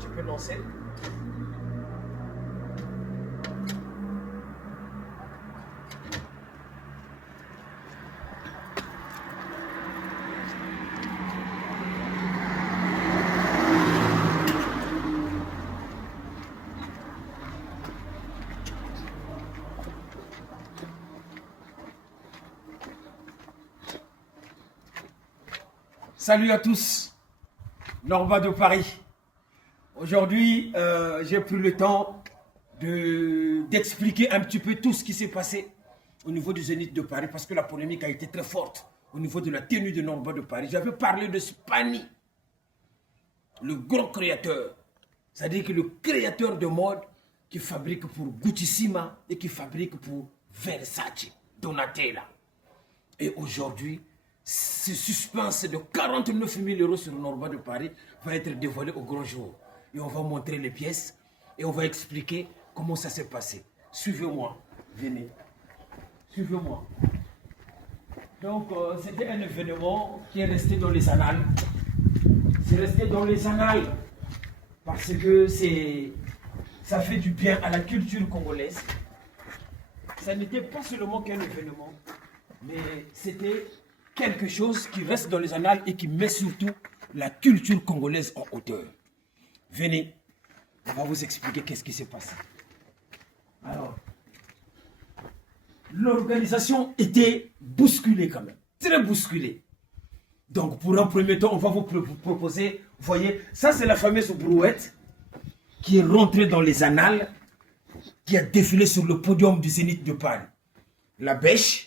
tu peux lancer. Salut à tous, Norba de Paris. Aujourd'hui, j'ai pris le temps d'expliquer un petit peu tout ce qui s'est passé au niveau du Zénith de Paris parce que la polémique a été très forte au niveau de la tenue de Norba de Paris. J'avais parlé de Spani, le grand créateur, c'est-à-dire que le créateur de mode qui fabrique pour Gucci-Sima et qui fabrique pour Versace, Donatella. Et aujourd'hui, ce suspense de 49 000 euros sur Norba de Paris va être dévoilé au grand jour. Et on va montrer les pièces et on va expliquer comment ça s'est passé. Suivez-moi, venez. Suivez-moi. Donc, c'était un événement qui est resté dans les annales. C'est resté dans les annales parce que ça fait du bien à la culture congolaise. Ça n'était pas seulement qu'un événement, mais c'était quelque chose qui reste dans les annales et qui met surtout la culture congolaise en hauteur. Venez, on va vous expliquer qu'est-ce qui s'est passé. Alors, l'organisation était bousculée quand même, très bousculée. Donc pour un premier temps, on va vous proposer, vous voyez, ça c'est la fameuse brouette qui est rentrée dans les annales, qui a défilé sur le podium du Zénith de Paris. La bêche.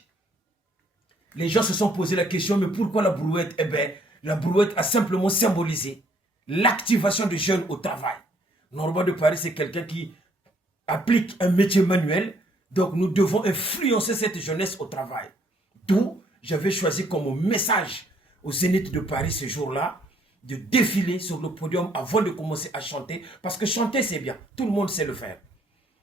Les gens se sont posé la question, mais pourquoi la brouette? Eh bien, la brouette a simplement symbolisé l'activation des jeunes au travail. Norba de Paris, c'est quelqu'un qui applique un métier manuel, donc nous devons influencer cette jeunesse au travail. D'où j'avais choisi comme message au Zénith de Paris ce jour-là, de défiler sur le podium avant de commencer à chanter, parce que chanter c'est bien, tout le monde sait le faire.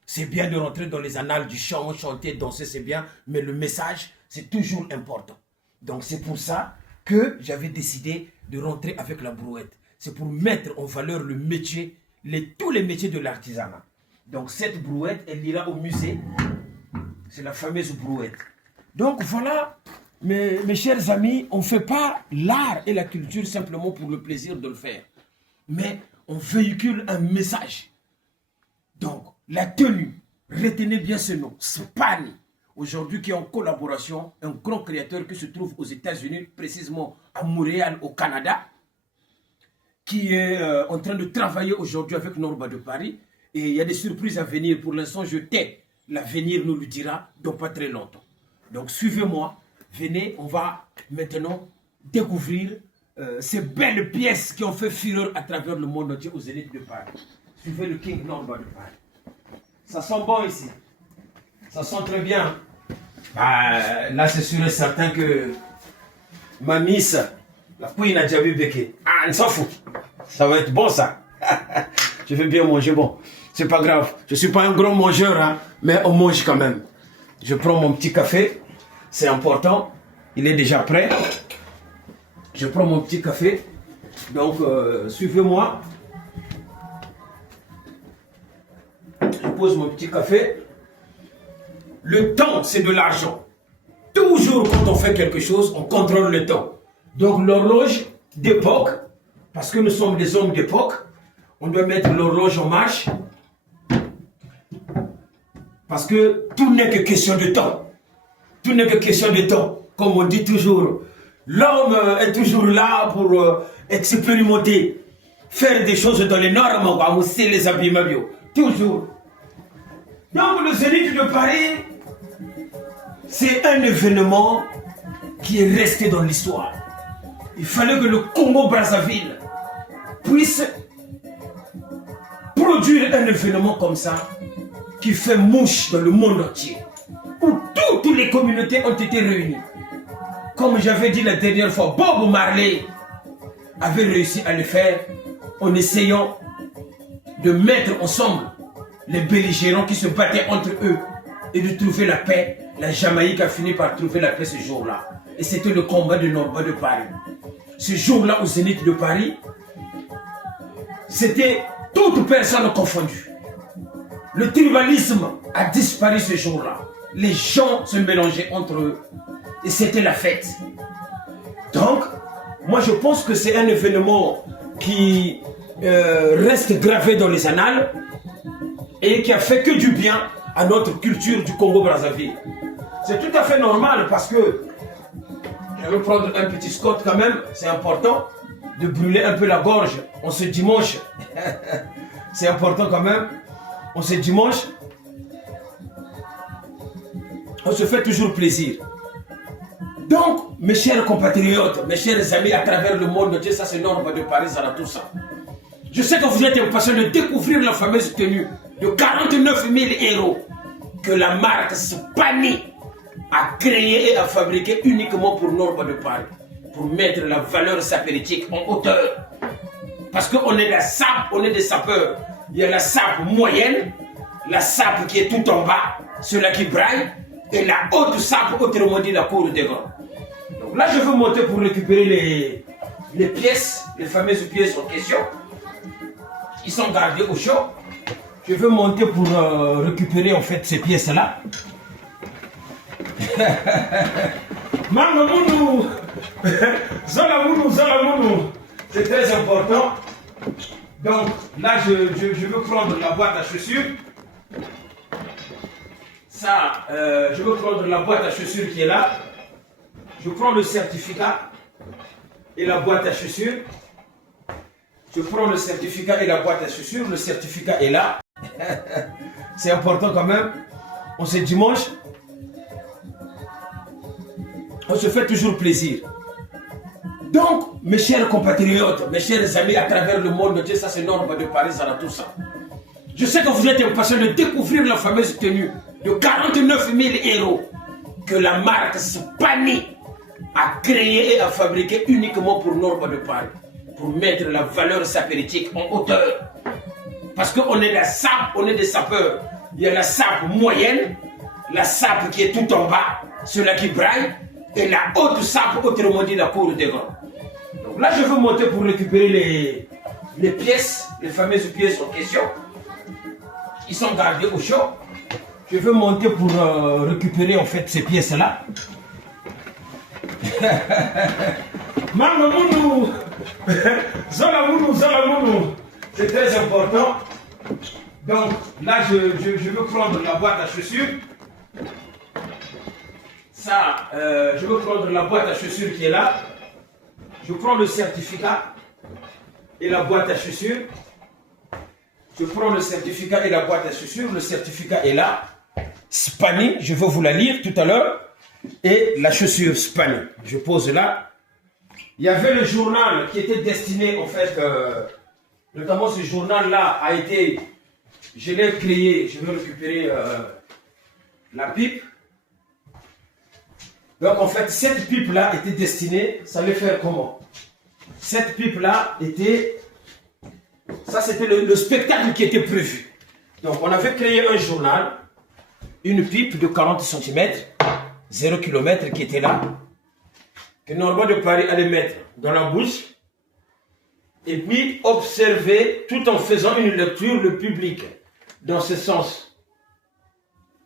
C'est bien de rentrer dans les annales du chant, chanter, danser c'est bien, mais le message c'est toujours important. Donc c'est pour ça que j'avais décidé de rentrer avec la brouette. C'est pour mettre en valeur le métier, tous les métiers de l'artisanat. Donc cette brouette, elle ira au musée. C'est la fameuse brouette. Donc voilà, mes chers amis, on ne fait pas l'art et la culture simplement pour le plaisir de le faire. Mais on véhicule un message. Donc la tenue, retenez bien ce nom, Spani. Aujourd'hui, qui est en collaboration, un grand créateur qui se trouve aux États-Unis, précisément à Montréal, au Canada, qui est en train de travailler aujourd'hui avec Norba de Paris. Et il y a des surprises à venir. Pour l'instant, je tais. L'avenir nous le dira dans pas très longtemps. Donc, suivez-moi. Venez, on va maintenant découvrir ces belles pièces qui ont fait fureur à travers le monde entier aux Zénith de Paris. Suivez le King Norba de Paris. Ça sent bon ici. Ça sent très bien. Bah, là, c'est sûr et certain que ma miss, la queen a déjà vu Béké. Ah, on s'en fout. Ça va être bon, ça. Je vais bien manger, bon. C'est pas grave. Je suis pas un grand mangeur, hein, mais on mange quand même. Je prends mon petit café. C'est important. Il est déjà prêt. Je prends mon petit café. Donc, suivez-moi. Je pose mon petit café. Le temps, c'est de l'argent. Toujours quand on fait quelque chose, on contrôle le temps. Donc l'horloge d'époque, parce que nous sommes des hommes d'époque, on doit mettre l'horloge en marche. Parce que tout n'est que question de temps. Tout n'est que question de temps. Comme on dit toujours, l'homme est toujours là pour expérimenter, faire des choses dans les normes, on sait les habillements bio. Toujours. Donc le Zénith de Paris, c'est un événement qui est resté dans l'histoire. Il fallait que le Congo-Brazzaville puisse produire un événement comme ça qui fait mouche dans le monde entier, où toutes les communautés ont été réunies. Comme j'avais dit la dernière fois, Bob Marley avait réussi à le faire en essayant de mettre ensemble les belligérants qui se battaient entre eux et de trouver la paix. La Jamaïque a fini par trouver la paix ce jour-là. Et c'était le combat de Norba de Paris. Ce jour-là au Zénith de Paris, c'était toutes personnes confondues. Le tribalisme a disparu ce jour-là. Les gens se mélangeaient entre eux et c'était la fête. Donc, moi je pense que c'est un événement qui reste gravé dans les annales et qui a fait que du bien à notre culture du Congo-Brazzaville. C'est tout à fait normal parce que je vais prendre un petit scotch quand même, c'est important de brûler un peu la gorge en ce dimanche. C'est important quand même, en ce dimanche. On se fait toujours plaisir. Donc, mes chers compatriotes, mes chers amis à travers le monde, Dieu, ça c'est Norba de Paris, ça tout ça. Je sais que vous êtes impatients de découvrir la fameuse tenue de 49 000 € que la marque Spani a créée et a fabriquée uniquement pour Norba de Paris, pour mettre la valeur sapéritique en hauteur. Parce qu'on est la sape, on est des sapeurs. Il y a la sape moyenne, la sape qui est tout en bas, celle-là qui braille, et la haute sape, autrement dit la cour des grands. Donc là, je veux monter pour récupérer les pièces, les fameuses pièces en question, qui sont gardées au chaud. Je veux monter pour récupérer en fait ces pièces-là. Mamamounou, Zolamounou, Zolamounou, c'est très important. Donc là, je veux prendre la boîte à chaussures. Ça, je veux prendre la boîte à chaussures qui est là. Je prends le certificat et la boîte à chaussures. Je prends le certificat et la boîte à chaussures. Le certificat est là. C'est important quand même. On se dimanche. On se fait toujours plaisir. Donc, mes chers compatriotes, mes chers amis à travers le monde, Dieu, ça c'est Norba de Paris, ça tout ça. Je sais que vous êtes impatients de découvrir la fameuse tenue de 49 000 € que la marque Spani a créée et a fabriquée uniquement pour Norba de Paris, pour mettre la valeur sapéritique en hauteur. Parce qu'on est la sape, on est des sapeurs. Il y a la sape moyenne, la sape qui est tout en bas, celle-là qui braille, et la haute sape, autrement dit la cour des grands. Donc là, je veux monter pour récupérer les pièces, les fameuses pièces en question. Ils sont gardés au chaud. Je veux monter pour récupérer en fait ces pièces-là. Mamamounou, Zolamounou, Zolamounou, c'est très important. Donc là, je veux prendre la boîte à chaussures. Ça, je veux prendre la boîte à chaussures qui est là. Je prends le certificat et la boîte à chaussures. Je prends le certificat et la boîte à chaussures. Le certificat est là. Spani, je vais vous la lire tout à l'heure. Et la chaussure Spani, je pose là. Il y avait le journal qui était destiné, en fait, notamment ce journal-là a été, je l'ai créé, je vais récupérer la pipe. Donc en fait, cette pipe-là était destinée, ça allait faire comment? Cette pipe-là était, ça c'était le spectacle qui était prévu. Donc on avait créé un journal, une pipe de 40 cm, 0 km qui était là, que Norba de Paris allait mettre dans la bouche, et puis observer tout en faisant une lecture le public, dans ce sens.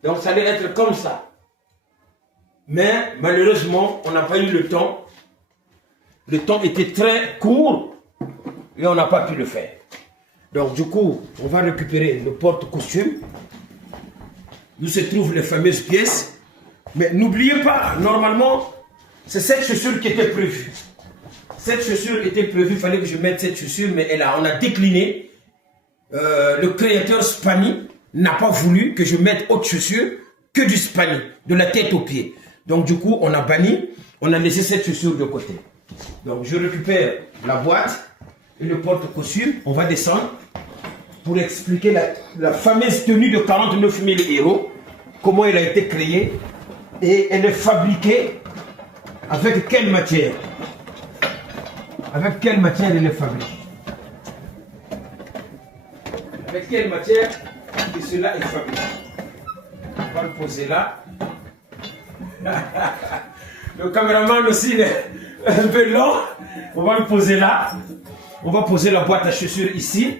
Donc ça allait être comme ça. Mais malheureusement, on n'a pas eu le temps. Le temps était très court et on n'a pas pu le faire. Donc du coup, on va récupérer le porte-costume où se trouvent les fameuses pièces. Mais n'oubliez pas, normalement, c'est cette chaussure qui était prévue. Cette chaussure était prévue, il fallait que je mette cette chaussure, mais on a décliné. Le créateur Spani n'a pas voulu que je mette autre chaussure que du Spani, de la tête aux pieds. Donc du coup, on a banni, on a laissé cette chaussure de côté. Donc je récupère la boîte et le porte-costume. On va descendre pour expliquer la fameuse tenue de 49 000 €, comment elle a été créée et elle est fabriquée avec quelle matière. Avec quelle matière elle est fabriquée. Avec quelle matière que cela est fabriqué. On va le poser là. Le caméraman aussi il est un peu long. On va le poser là. On va poser la boîte à chaussures ici.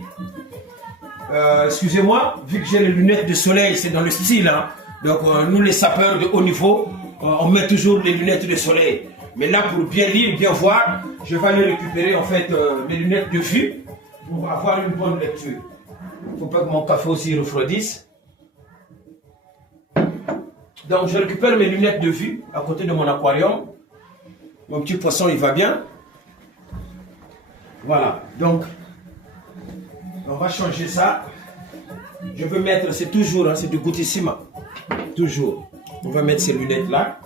Excusez-moi, vu que j'ai les lunettes de soleil, c'est dans le style. Hein. Donc nous les sapeurs de haut niveau, on met toujours les lunettes de soleil. Mais là, pour bien lire, bien voir, je vais aller récupérer en fait mes lunettes de vue pour avoir une bonne lecture. Il ne faut pas que mon café aussi refroidisse. Donc je récupère mes lunettes de vue à côté de mon aquarium. Mon petit poisson, il va bien. Voilà, donc on va changer ça. Je veux mettre, c'est toujours, hein, c'est du Goutissima. Toujours. On va mettre ces lunettes là.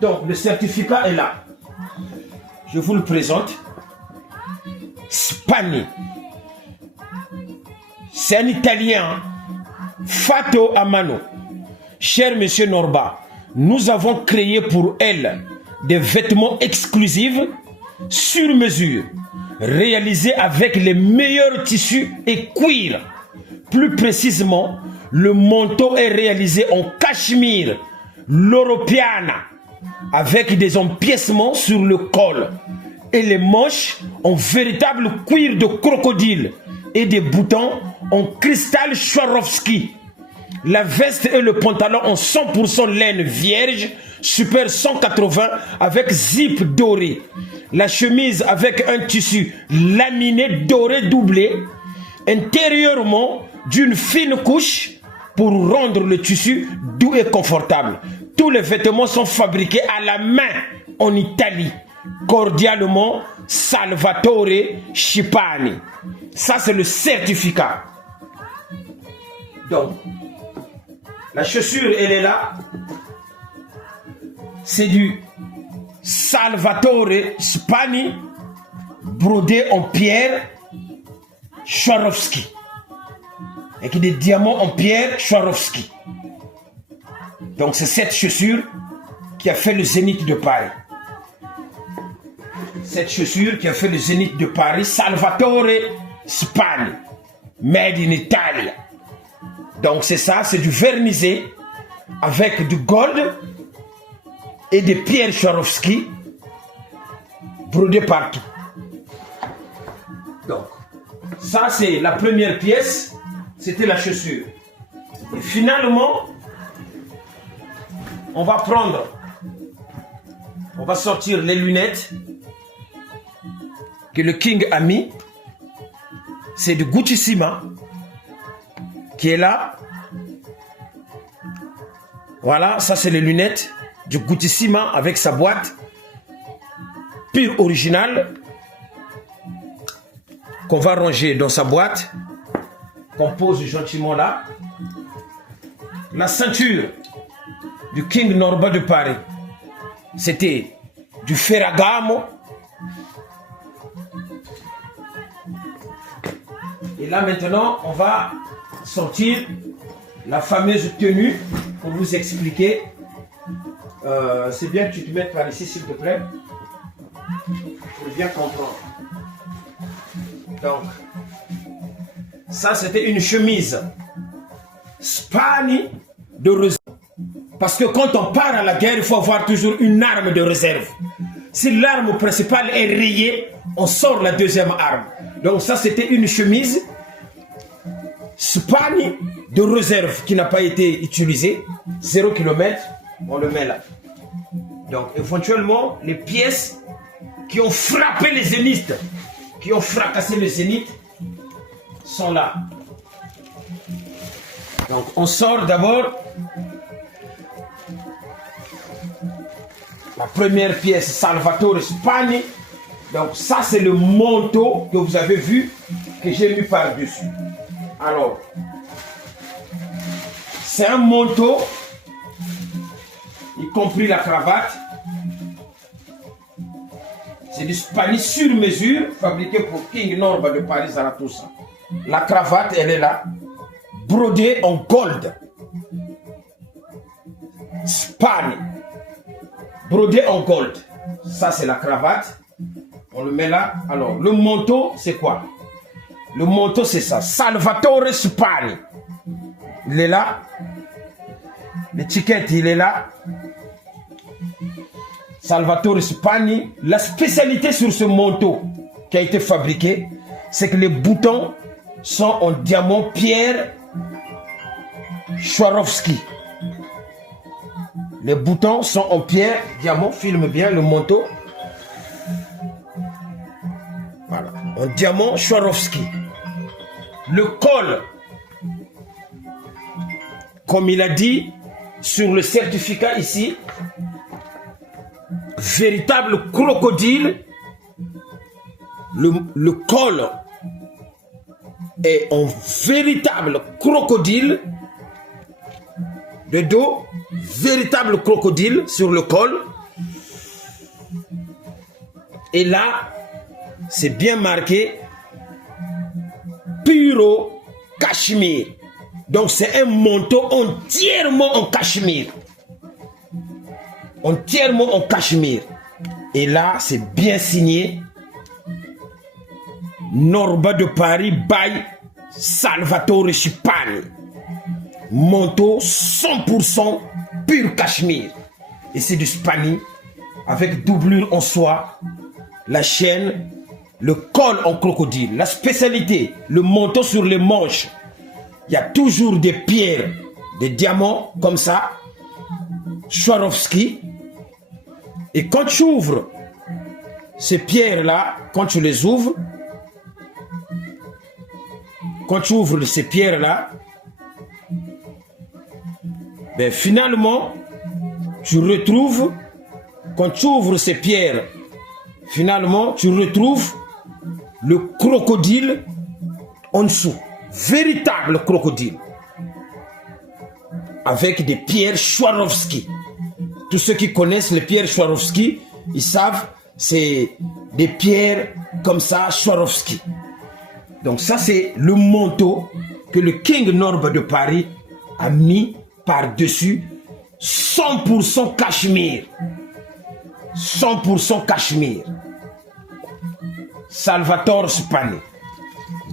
Donc le certificat est là. Je vous le présente. Spani. C'est un Italien. Fato Amano. Cher monsieur Norba, nous avons créé pour elle des vêtements exclusifs sur mesure, réalisés avec les meilleurs tissus et cuir. Plus précisément, le manteau est réalisé en cachemire, l'europeana, avec des empiècements sur le col et les manches en véritable cuir de crocodile et des boutons en cristal Swarovski. La veste et le pantalon en 100% laine vierge, super 180 avec zip doré. La chemise avec un tissu laminé doré doublé, intérieurement d'une fine couche pour rendre le tissu doux et confortable. Tous les vêtements sont fabriqués à la main en Italie. Cordialement, Salvatore Schipani. Ça, c'est le certificat. Donc, la chaussure, elle est là. C'est du Salvatore Schipani brodé en pierre Swarovski. Avec des diamants en pierre Swarovski. Donc c'est cette chaussure qui a fait le Zénith de Paris. Cette chaussure qui a fait le Zénith de Paris, Salvatore Schipani, made in Italy. Donc c'est ça, c'est du vernisé avec du gold et des pierres Swarovski brodées partout. Donc ça c'est la première pièce, c'était la chaussure. Et finalement, on va sortir les lunettes que le King a mis. C'est de Goutissima qui est là. Voilà, ça c'est les lunettes du Goutissima avec sa boîte pure originale qu'on va ranger dans sa boîte, qu'on pose gentiment là. La ceinture du King Norba de Paris, c'était du Ferragamo. Et là maintenant, on va sortir la fameuse tenue pour vous expliquer. C'est bien que tu te mettes par ici, s'il te plaît, pour bien comprendre. Donc, ça c'était une chemise Spani de réserve. Parce que quand on part à la guerre, il faut avoir toujours une arme de réserve. Si l'arme principale est rayée, on sort la deuxième arme. Donc ça c'était une chemise Spani de réserve qui n'a pas été utilisée. 0 km, on le met là. Donc éventuellement, les pièces qui ont frappé les zéniths, qui ont fracassé les zéniths, sont là. Donc on sort d'abord la première pièce, Salvatore Schipani. Donc ça c'est le manteau que vous avez vu, que j'ai mis par-dessus. Alors, c'est un manteau, y compris la cravate. C'est du Spani sur mesure, fabriqué pour King Norba de Paris Zaratoussa. La cravate, elle est là, brodée en gold. Spani, brodée en gold. Ça, c'est la cravate. On le met là. Alors, le manteau, c'est quoi? Le manteau, c'est ça. Salvatore Schipani. Il est là. L'étiquette, il est là. Salvatore Schipani. La spécialité sur ce manteau qui a été fabriqué, c'est que les boutons sont en diamant Pierre Swarovski. Les boutons sont en pierre, diamant, filme bien le manteau. Voilà, en diamant Swarovski. Le col, comme il a dit sur le certificat ici, véritable crocodile. Le col est un véritable crocodile. De dos, véritable crocodile sur le col. Et là, c'est bien marqué Puro Cachemire. Donc c'est un manteau entièrement en cachemire. Entièrement en cachemire. Et là, c'est bien signé Norba de Paris by Salvatore Schipani. Manteau 100% pur cachemire. Et c'est du Spani avec doublure en soie, la chaîne, le col en crocodile. La spécialité, le manteau sur les manches. Il y a toujours des pierres, des diamants comme ça, Swarovski. Et quand tu ouvres ces pierres-là, quand tu les ouvres, ces pierres-là, ben finalement, tu retrouves, quand tu ouvres ces pierres, finalement, tu retrouves le crocodile en dessous. Véritable crocodile. Avec des pierres Swarovski. Tous ceux qui connaissent les pierres Swarovski, ils savent, c'est des pierres comme ça, Swarovski. Donc ça, c'est le manteau que le King Norba de Paris a mis par-dessus 100% cachemire. 100% cachemire. Salvatore Schipani.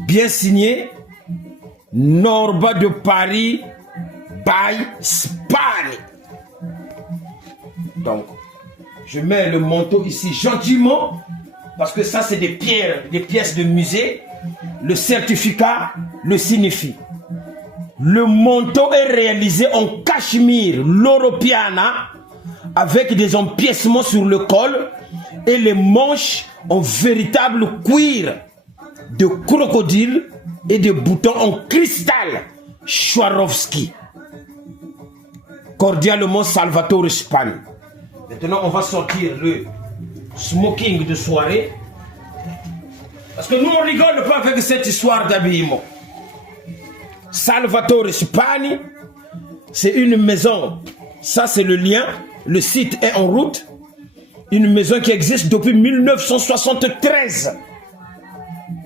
Bien signé, Norba de Paris by Schipani. Donc, je mets le manteau ici gentiment, parce que ça, c'est des pierres, des pièces de musée. Le certificat le signifie. Le manteau est réalisé en cachemire, l'Europiana, avec des empiècements sur le col et les manches en véritable cuir de crocodile et de boutons en cristal Swarovski. Cordialement Salvatore Schipani. Maintenant, on va sortir le smoking de soirée. Parce que nous, on rigole pas avec cette histoire d'habillement. Salvatore Schipani, c'est une maison. Ça, c'est le lien. Le site est en route. Une maison qui existe depuis 1973.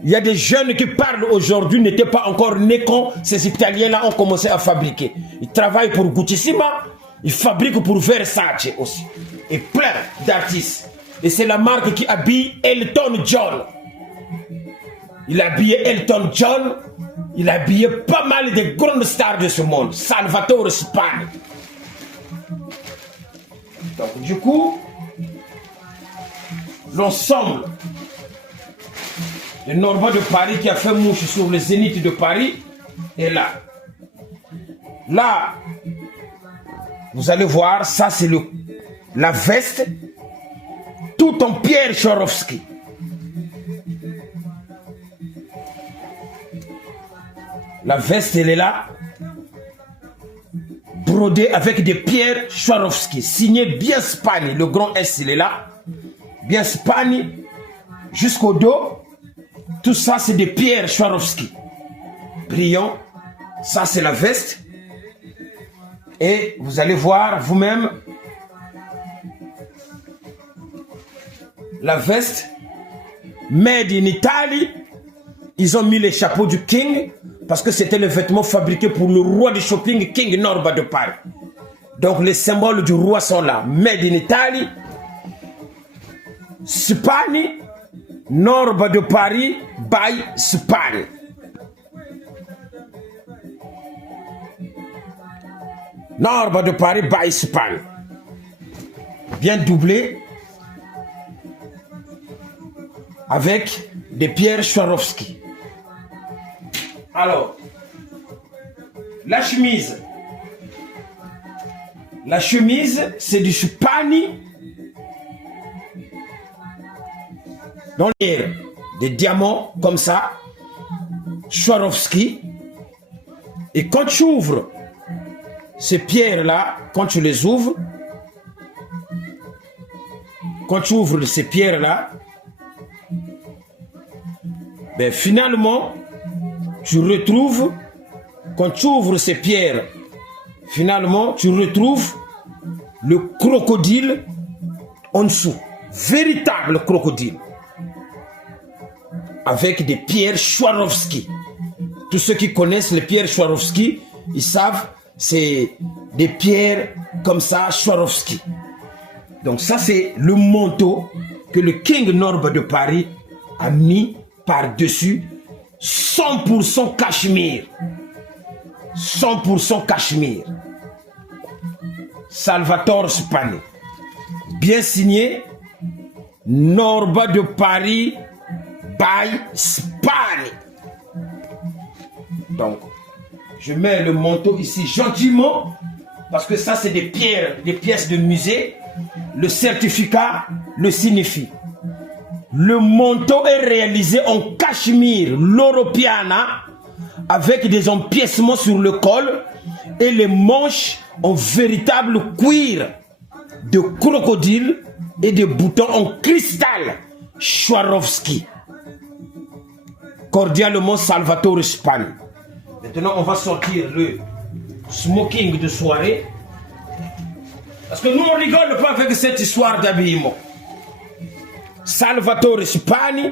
Il y a des jeunes qui parlent aujourd'hui, n'étaient pas encore nés quand ces Italiens-là ont commencé à fabriquer. Ils travaillent pour Gucci-Sima, ils fabriquent pour Versace aussi. Et plein d'artistes. Et c'est la marque qui habille Elton John. Il a habillé Elton John, il a habillé pas mal de grandes stars de ce monde. Salvatore Schipani. Donc du coup, l'ensemble de Norba de Paris qui a fait mouche sur le zénith de Paris est là. Là, vous allez voir, ça c'est la veste, tout en pierre Swarovski. La veste, elle est là, brodée avec des pierres Swarovski, signé bien Schipani. Le grand S, il est là, bien Schipani, jusqu'au dos. Tout ça, c'est des pierres Swarovski. Brillant. Ça, c'est la veste. Et vous allez voir vous-même la veste made in Italy. Ils ont mis les chapeaux du King parce que c'était le vêtement fabriqué pour le roi du shopping, King Norba de Paris. Donc les symboles du roi sont là. Made in Italy. Schipani, Norba de Paris by Schipani. Norba de Paris by Schipani. Bien doublé avec des pierres Swarovski. Alors, la chemise. La chemise, c'est du Spani. Dans les des diamants comme ça. Swarovski. Et quand tu ouvres ces pierres-là, quand tu les ouvres, ces pierres-là, ben finalement, tu retrouves, quand tu ouvres ces pierres, finalement, tu retrouves le crocodile en dessous. Véritable crocodile. Avec des pierres Swarovski. Tous ceux qui connaissent les pierres Swarovski, ils savent, c'est des pierres comme ça, Swarovski. Donc ça, c'est le manteau que le King Norba de Paris a mis par-dessus 100% cachemire. 100% cachemire. Salvatore Spani. Bien signé, Norba de Paris by Spani. Donc, je mets le manteau ici gentiment, parce que ça, c'est des pierres, des pièces de musée. Le certificat le signifie. Le manteau est réalisé en cachemire, l'Europiana, avec des empiècements sur le col et les manches en véritable cuir de crocodile et des boutons en cristal Swarovski. Cordialement, Salvatore Spani. Maintenant, on va sortir le smoking de soirée. Parce que nous, on rigole pas avec cette histoire d'habillement. Salvatore Spani,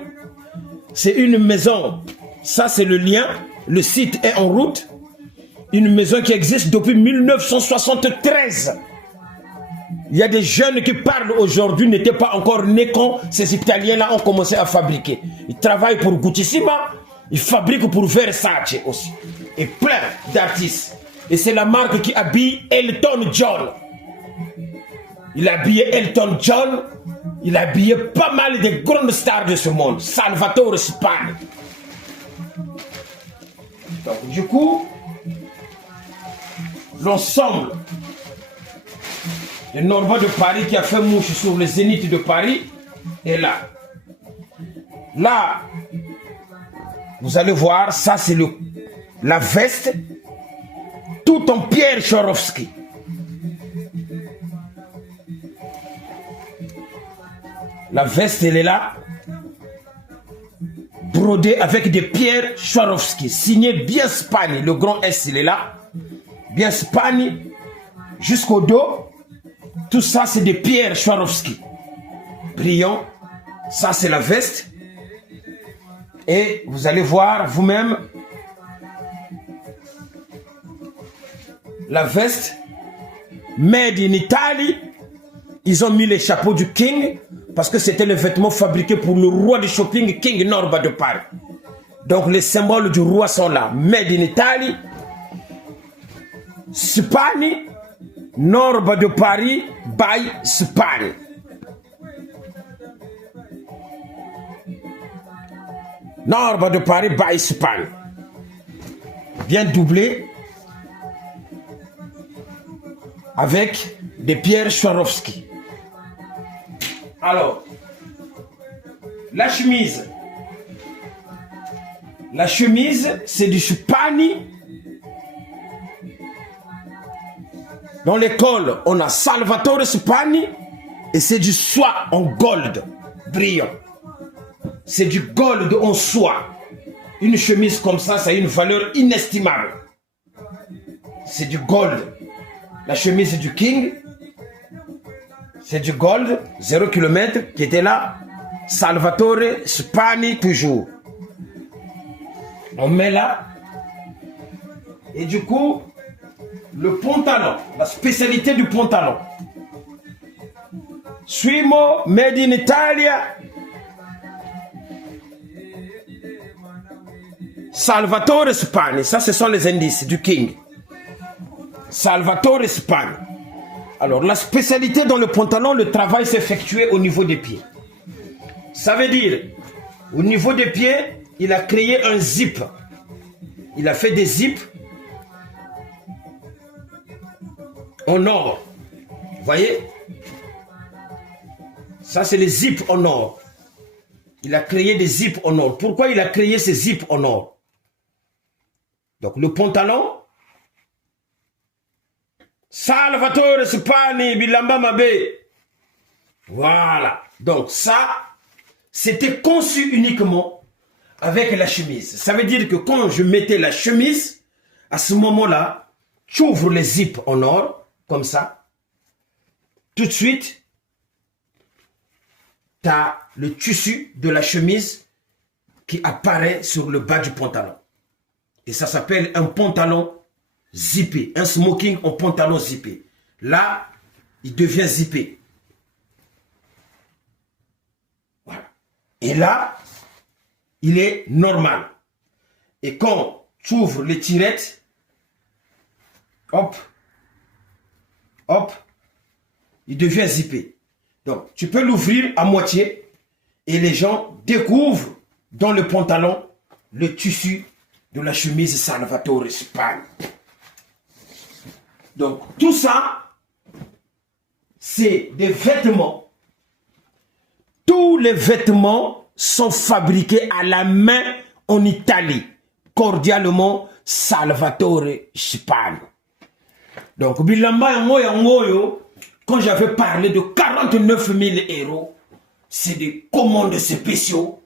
c'est une maison. Ça, c'est le lien. Le site est en route. Une maison qui existe depuis 1973. Il y a des jeunes qui parlent aujourd'hui, n'étaient pas encore nés quand ces Italiens-là ont commencé à fabriquer. Ils travaillent pour Gucci-Sima, ils fabriquent pour Versace aussi. Et plein d'artistes. Et c'est la marque qui habille Elton John. Il a habillé Elton John, il a habillé pas mal de grandes stars de ce monde. Salvatore Spani. Donc du coup, l'ensemble de Norba de Paris qui a fait mouche sur le zénith de Paris est là. Là, vous allez voir, ça c'est la veste, tout en pierre Swarovski. La veste, elle est là, brodée avec des pierres Swarovski, signé bien Spani. Le grand S, il est là, bien Spani, jusqu'au dos. Tout ça, c'est des pierres Swarovski. Brillant. Ça, c'est la veste. Et vous allez voir vous-même la veste made in Italy. Ils ont mis les chapeaux du King parce que c'était le vêtement fabriqué pour le roi du shopping King Norba de Paris. Donc les symboles du roi sont là. Made in Italy. Spani. Norba de Paris by Spani. Norba de Paris by Spani. Bien doublé avec des pierres Swarovski. Alors, la chemise. La chemise, c'est du Spani. Dans l'école, on a Salvatore Spani et c'est du soie en gold brillant. C'est du gold en soie. Une chemise comme ça, ça a une valeur inestimable. C'est du gold. La chemise du King, c'est du gold, 0 km qui était là. Salvatore Spani toujours. On met là. Et du coup, le pantalon, la spécialité du pantalon. Suimo, made in Italia. Salvatore Spani, ça ce sont les indices du King. Salvatore Spani. Alors la spécialité dans le pantalon, le travail s'effectuait au niveau des pieds. Ça veut dire, au niveau des pieds, il a créé un zip. il a fait des zips en or. Vous voyez? Ça, c'est les zips en or. Il a créé des zips en or. Pourquoi il a créé ces zips en or? Donc, le pantalon, Salvatore Spani, Bilamba Mabe. Voilà. Donc, ça, c'était conçu uniquement avec la chemise. Ça veut dire que quand je mettais la chemise, à ce moment-là, tu ouvres les zips en or, comme ça. Tout de suite, tu as le tissu de la chemise qui apparaît sur le bas du pantalon. Et ça s'appelle un pantalon zippé, un smoking en pantalon zippé. Là, il devient zippé. Voilà. Et là, il est normal. Et quand tu ouvres les tirettes, hop, hop, il devient zippé. Donc, tu peux l'ouvrir à moitié et les gens découvrent dans le pantalon le tissu de la chemise Salvatore Spani. Donc, tout ça, c'est des vêtements. Tous les vêtements sont fabriqués à la main en Italie. Cordialement, Salvatore Spani. Donc, Bilamba Yangoyo, quand j'avais parlé de 49 000 €, c'est des commandes spéciaux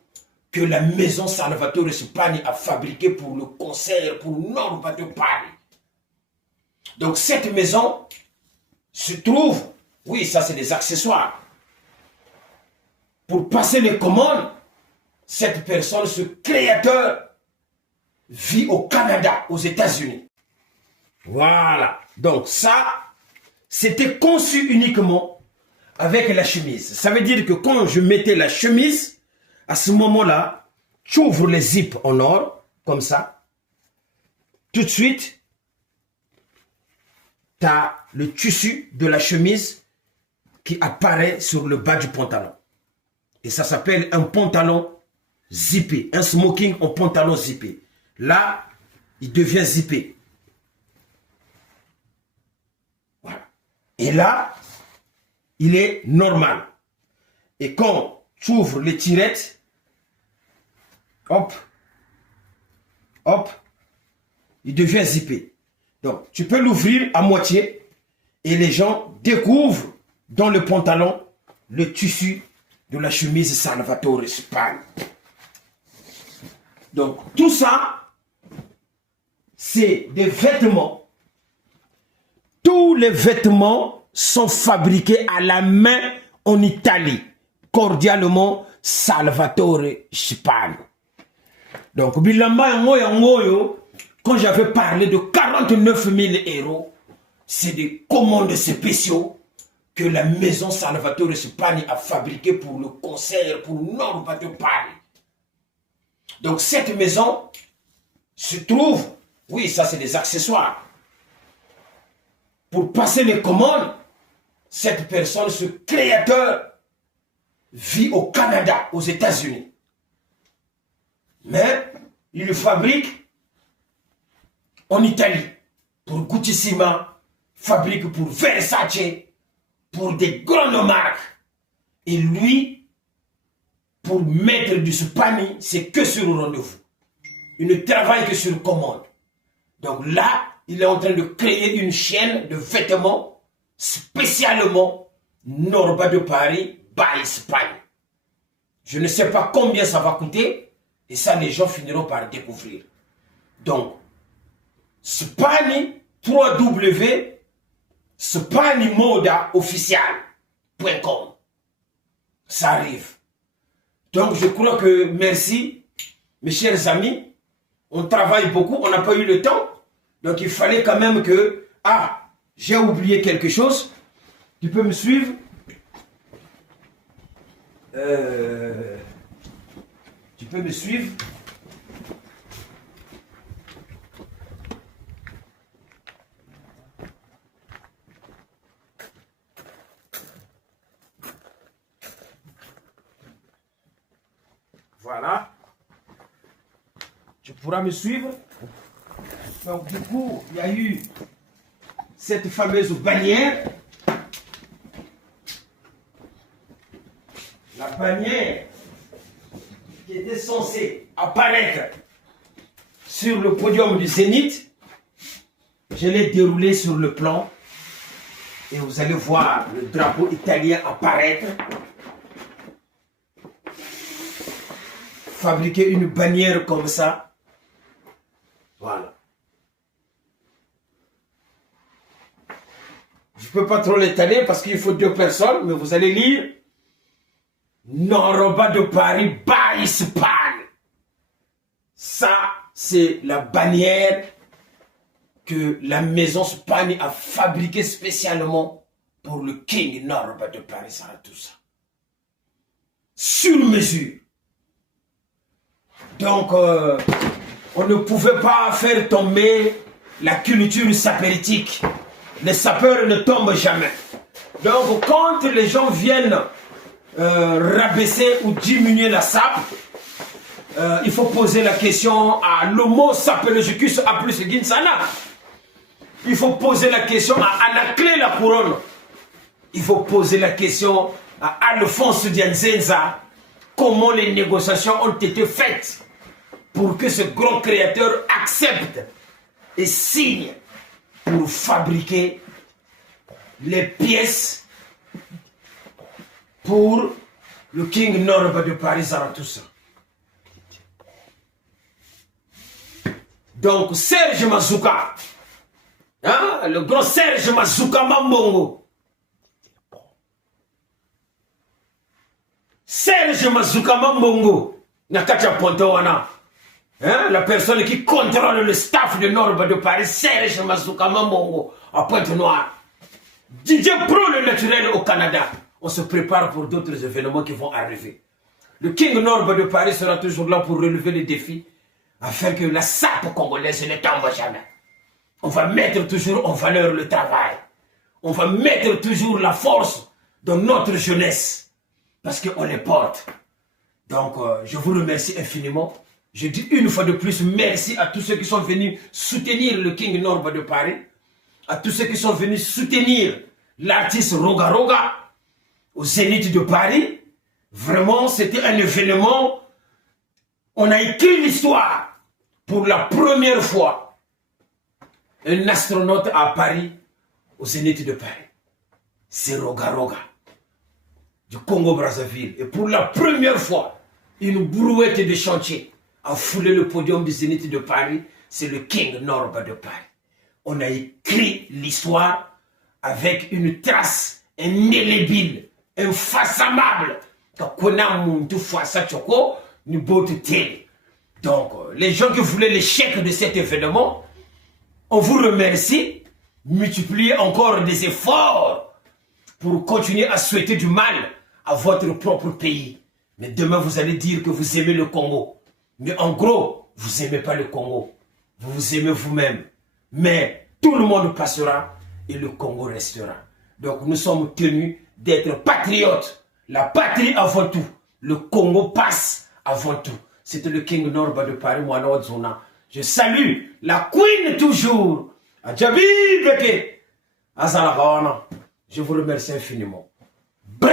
que la maison Salvatore Spani a fabriqué pour le concert, pour Nord de Paris. Donc cette maison se trouve, oui, ça c'est des accessoires. Pour passer les commandes, cette personne, ce créateur, vit au Canada, aux États-Unis. Voilà. Donc ça, c'était conçu uniquement avec la chemise. Ça veut dire que quand je mettais la chemise, à ce moment-là, tu ouvres les zips en or, comme ça. Tout de suite, tu as le tissu de la chemise qui apparaît sur le bas du pantalon. Et ça s'appelle un pantalon zippé, un smoking en pantalon zippé. Là, il devient zippé. Voilà. Et là, il est normal. Et quand tu ouvres les tirettes, hop, hop, il devient zippé. Donc, tu peux l'ouvrir à moitié et les gens découvrent dans le pantalon le tissu de la chemise Salvatore Spani. Donc, tout ça, c'est des vêtements. Tous les vêtements sont fabriqués à la main en Italie. Cordialement, Salvatore Spani. Donc, Bilamba Yangoyo, quand j'avais parlé de 49 000 €, c'est des commandes spéciaux que la maison Salvatore Spani a fabriqué pour le concert, pour Nord de Paris. Donc, cette maison se trouve, oui, ça c'est des accessoires. Pour passer les commandes, cette personne, ce créateur, vit au Canada, aux États-Unis. Mais il le fabrique en Italie. Pour Gucci-Sima, fabrique pour Versace, pour des grandes marques. Et lui, pour mettre du Spani, c'est que sur rendez-vous. Il ne travaille que sur commande. Donc là, il est en train de créer une chaîne de vêtements spécialement Nord de Paris by Spani. Je ne sais pas combien ça va coûter et ça les gens finiront par découvrir. Donc, Spani, www.spanimodaofficial.com. Ça arrive. Donc, je crois que merci, mes chers amis. On travaille beaucoup, on n'a pas eu le temps. Donc, il fallait quand même que... Ah, j'ai oublié quelque chose. Tu peux me suivre? Tu peux me suivre? Voilà. Tu pourras me suivre? Donc du coup, il y a eu cette fameuse bannière. La bannière qui était censée apparaître sur le podium du Zénith. Je l'ai déroulé sur le plan. Et vous allez voir le drapeau italien apparaître. Fabriquer une bannière comme ça. Voilà. Je ne peux pas trop l'étaler parce qu'il faut 2 personnes, mais vous allez lire Noroba de Paris by Spagne. Ça, c'est la bannière que la maison Spagne a fabriquée spécialement pour le King Noroba de Paris Saratosa. Sur mesure. Donc, on ne pouvait pas faire tomber la culture sapéritique. Les sapeurs ne tombent jamais. Donc, quand les gens viennent rabaisser ou diminuer la sape, il faut poser la question à l'homo sapelogicus A plus Ginsana. Il faut poser la question à Anaclé la couronne. Il faut poser la question à Alphonse Dianzenza. Comment les négociations ont été faites pour que ce grand créateur accepte et signe pour fabriquer les pièces pour le King Noroba de Paris Saratosa. Donc Serge Mazouka, hein, le grand Serge Mazouka Mambongo, Serge Mazouka Mambongo, Nakacha Pontowana, hein, la personne qui contrôle le staff de Noroba de Paris, Serge Mazouka Mambongo, à Pointe-Noire. Didier Pro, le naturel au Canada. On se prépare pour d'autres événements qui vont arriver. Le King Noroba de Paris sera toujours là pour relever les défis afin que la sape congolaise ne tombe jamais. On va mettre toujours en valeur le travail. On va mettre toujours la force dans notre jeunesse parce qu'on les porte. Donc, je vous remercie infiniment. Je dis une fois de plus merci à tous ceux qui sont venus soutenir le King Noroba de Paris, à tous ceux qui sont venus soutenir l'artiste Roga Roga au Zénith de Paris. Vraiment, c'était un événement. On a écrit l'histoire. Pour la première fois, un astronaute à Paris, au Zénith de Paris. C'est Roga Roga, du Congo-Brazzaville. Et pour la première fois, une brouette de chantier a foulé le podium du Zénith de Paris. C'est le King Noroba de Paris. On a écrit l'histoire avec une trace indélébile, infaçonnable. Donc, les gens qui voulaient l'échec de cet événement, on vous remercie. Multipliez encore des efforts pour continuer à souhaiter du mal à votre propre pays. Mais demain, vous allez dire que vous aimez le Congo. Mais en gros, vous n'aimez pas le Congo. Vous vous aimez vous-même. Mais tout le monde passera et le Congo restera. Donc, nous sommes tenus d'être patriotes. La patrie avant tout. Le Congo passe avant tout. C'était le King Noroba de Paris, Moana Zona. Je salue la Queen toujours. Adjabi Beke. Azala. Je vous remercie infiniment.